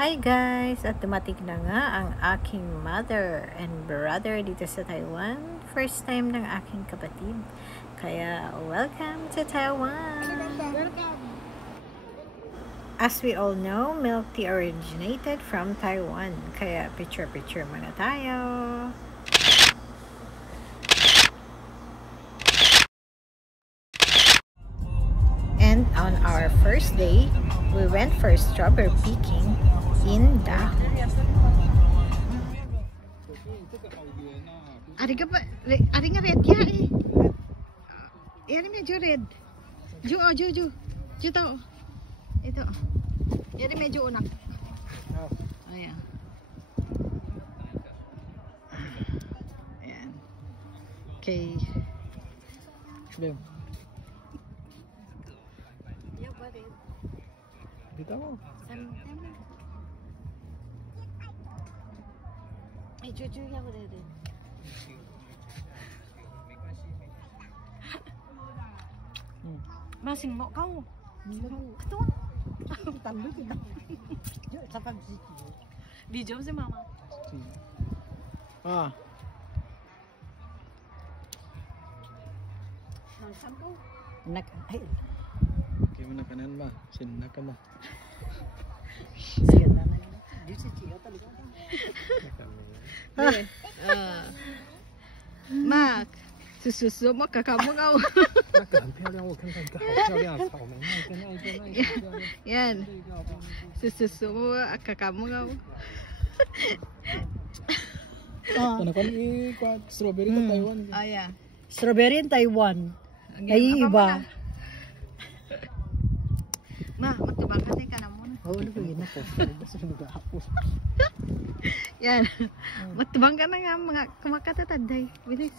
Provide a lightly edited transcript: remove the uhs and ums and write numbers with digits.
Hi guys! At dumating na nga ang aking mother and brother dito sa Taiwan. First time ng aking kapatid. Kaya, welcome to Taiwan! As we all know, milk tea originated from Taiwan. Kaya, picture-picture muna tayo. And on our first day, we went for strawberry picking in Daho. Ari ka pa, ari nga red kaya eh. Ari medyo red. Ju tao. Ito. Ari medyo unak. Ayan. Ayan. Okay. Bem. Dito mo. Eh, Juju ya boleh deh. Masing mau kau. Ketua. Tanda kita. Yuk, sampai di situ. Di jam si mama. Ah. Nang sampo. Nak, ay. Gimana kanan mah? Sini nak mah. Sian na na. Di situ ya tadi. Mark, 是么kakak mo kau? 那个很漂亮，我看看一个好漂亮的草莓，那一个漂亮。Yan. 是么kakak mo kau? Ano kan ikut strawberry ke Taiwan? Oh yeah. Strawberry in Taiwan. Ay, iba. Ma, magtubakan ka na muna. Oo, ano ba yun ako? Yan. Matubang ka na nga mga kumakatatad day. Bilis.